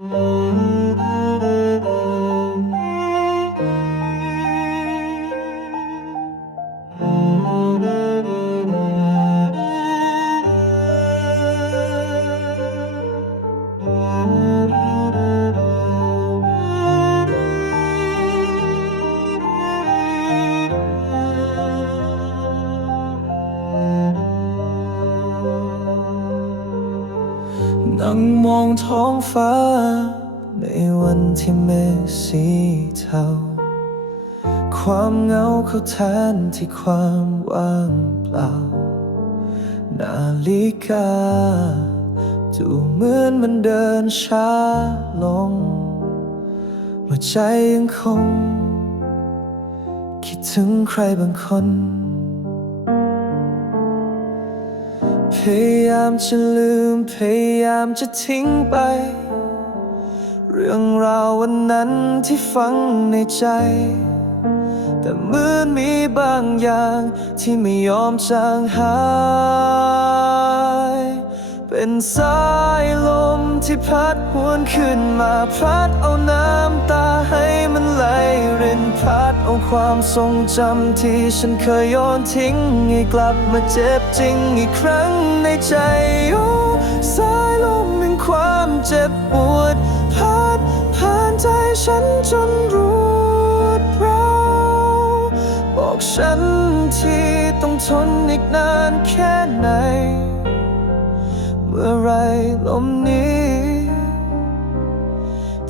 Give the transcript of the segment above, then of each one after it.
Oh. นั่งมองท้องฟ้า ในวันที่เมฆสีเทา ความเหงาเข้าแทนที่ความว่างเปล่า นาฬิกา ดูเหมือนมันเดินช้าลงเมื่อใจยังคง คิดถึงใครบางคนายามจะลืม พยายามจะทิ้งไป เรื่องราววันนั้นที่ฝังในใจ แต่เหมือนมีบางอย่างที่ไม่ยอมจางหาย เป็นสายลมที่พัดหวนขึ้นมาพัดเอาน้ำตาให้มันไหลรินพัดเอาความทรงจำที่ฉันเคยโยนทิ้งให้กลับมาเจ็บจริงอีกครั้งในใจโอ้สายลมแห่งความเจ็บปวดพัดผ่านใจฉันจนรู้เราบอกฉันที่ต้องทนอีกนานแค่ไหน มื่อไรลมนี้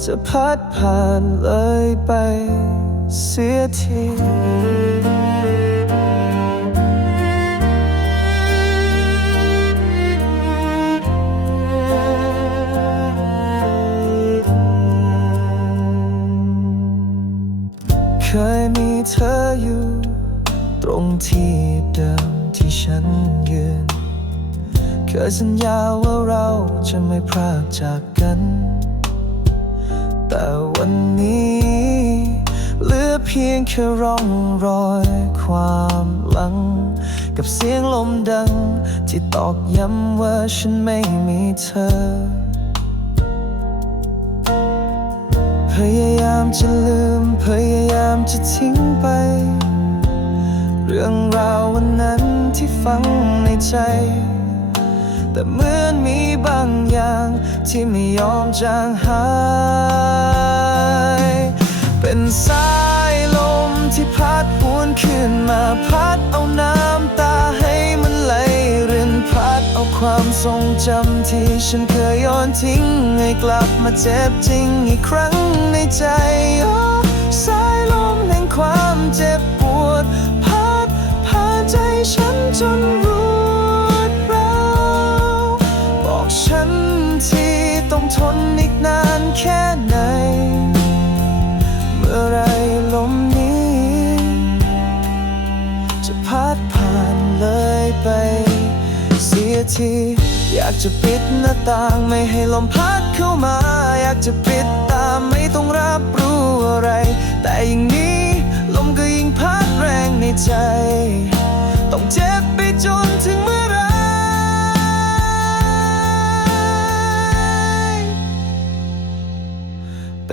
จะพัดผ่านเลยไปเสียทีเคยมีเธออยู่ ตรงที่เดิมที่ฉันยืน เคยสัญญาว่าเราจะไม่พรากจากกัน แต่วันนี้ เหลือเพียงแค่ร่องรอยความหลัง กับเสียงลมดัง ที่ตอกย้ำว่าฉันไม่มีเธอ พยายามจะลืม พยายามจะทิ้งไป เรื่องราววันนั้นที่ฝังในใจ แต่เหมือนมีบางอย่าง ที่ไม่ยอมจางหาย เป็นสายลมที่พัดหวนขึ้นมาพัดเอาน้ำตาให้มันไหลรินพัดเอาความทรงจำที่ฉันเคยโยนทิ้ง ให้กลับมาเจ็บจริงอีกครั้งในใจสายลมแห่งความเจ็บปวด พัดผ่านใจฉันจนรู้ ฉันที่ต้องทนอีกนานแค่ไหน เมื่อไรลมนี้ จะพัดผ่านเลยไป เสียทีอยากจะปิดหน้าต่างไม่ให้ลมพัดเข้ามา อยากจะปิดตาไม่ต้องรับรู้อะไร แต่อย่างนี้ลมก็ยิ่งพัดแรงในใจ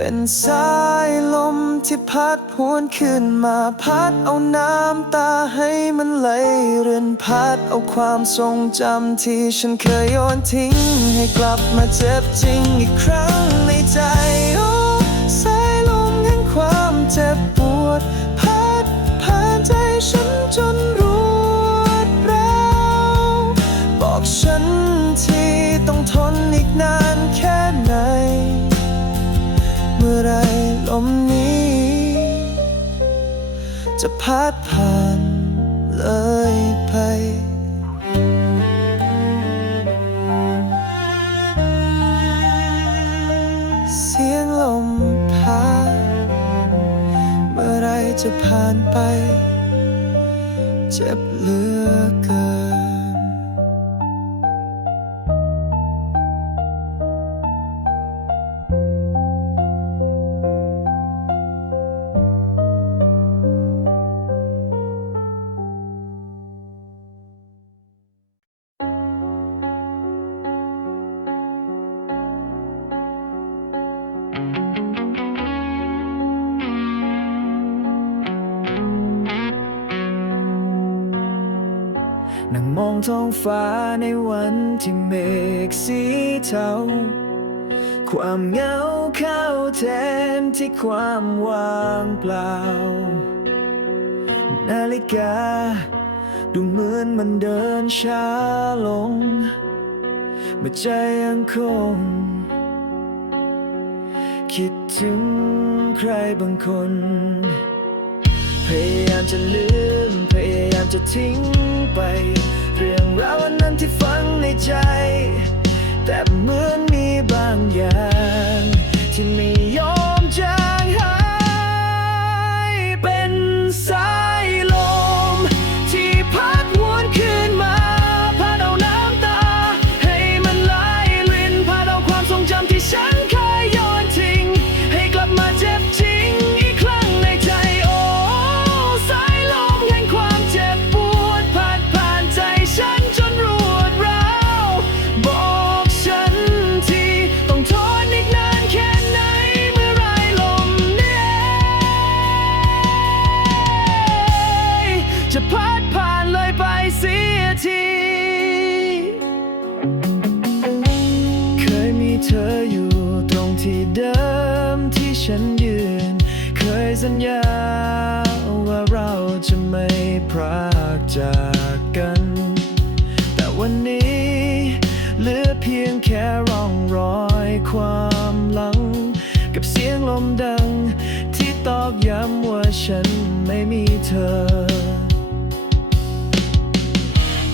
เป็นสายลมที่พัดหวนขึ้นมาพัดเอาน้ำตาให้มันไหลเรือนพัดเอาความทรงจำที่ฉันเคยโยนทิ้ง ให้กลับมาเจ็บจริงอีกครั้งในใจ พัดผ่านเลยไป เสียงลมพัดเมื่อไรจะผ่านไป เจ็บเหลือเกิน ท้องฟ้าในวันที่เมฆสีเทา ความเหงาเข้าแทนที่ความว่างเปล่า นาฬิกา ดูเหมือนมันเดินช้าลงเมื่อใจยังคง คิดถึงใครบางคน พยายามจะลืม พยายามจะทิ้งไป ใจ แต่เหมือน ที่เดิมที่ฉันยืน เคยสัญญาว่าเราจะไม่พรากจากกัน แต่วันนี้เหลือเพียงแค่ร่องรอยความหลัง กับเสียงลมดัง ที่ตอกย้ำว่าฉันไม่มีเธอ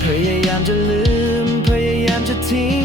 พยายามจะลืม พยายามจะทิ้ง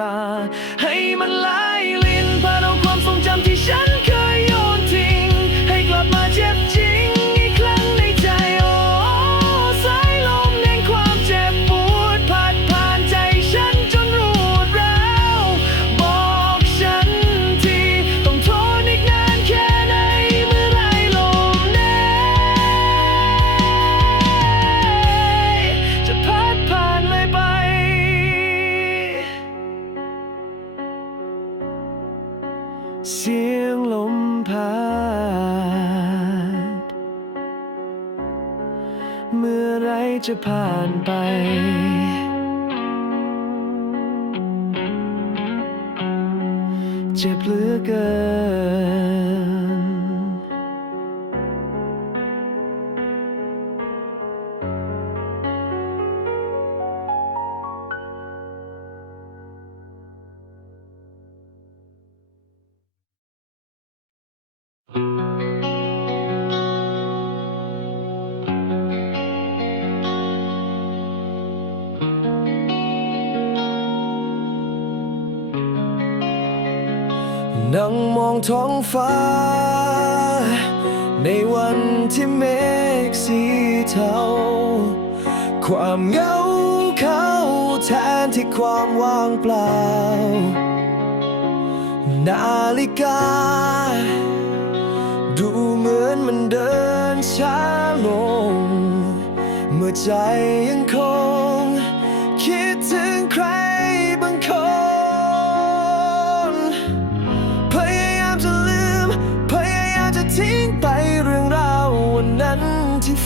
ตา ให้มันไหลลินเพื่อเอาความทรงจำที่ฉัน จะผ่านไป นั่งมองท้องฟ้า ในวันที่เมฆสีเทา ความเหงาเขาแทนที่ความว่างเปล่า นาฬิกา ดูเหมือนมันเดินช้าลง เมื่อใจยังคง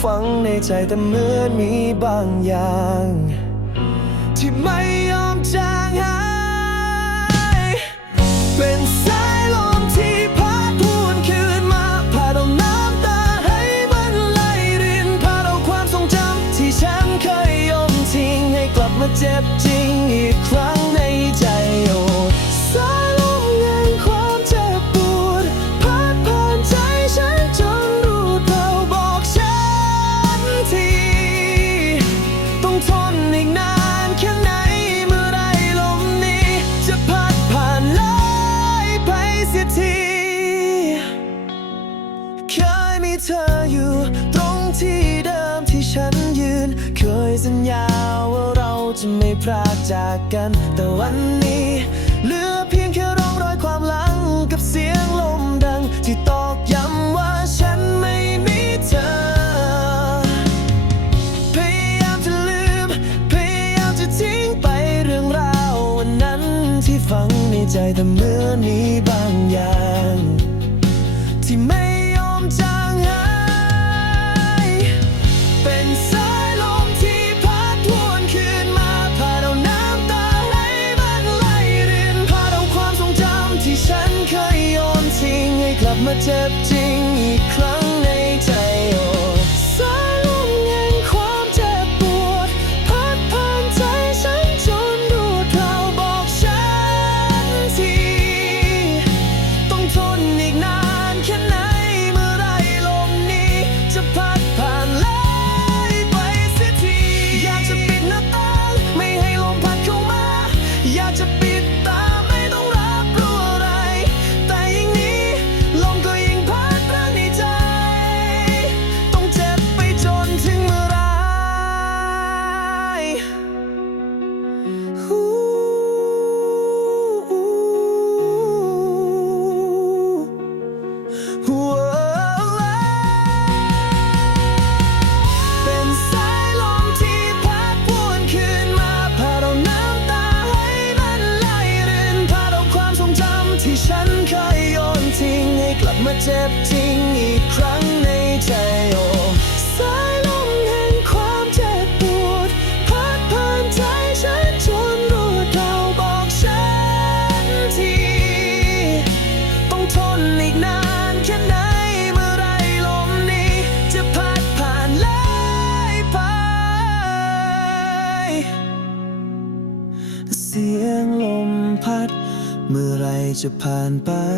ฝังในใจแต่เหมือนมีบางอย่าง ที่ไม่ ตราจากกัน แต่วันนี้เหลือเพียงแค่ร่องรอยความหลังกับเสียงลมดัง ที่ตอกย้ำว่าฉันไม่มีเธอ พยายามจะลืม พยายามจะทิ้งไปเรื่องราววันนั้นที่ฝังในใจแต่เมื่อนี้บางอย่าง attempting, he. 就盼白。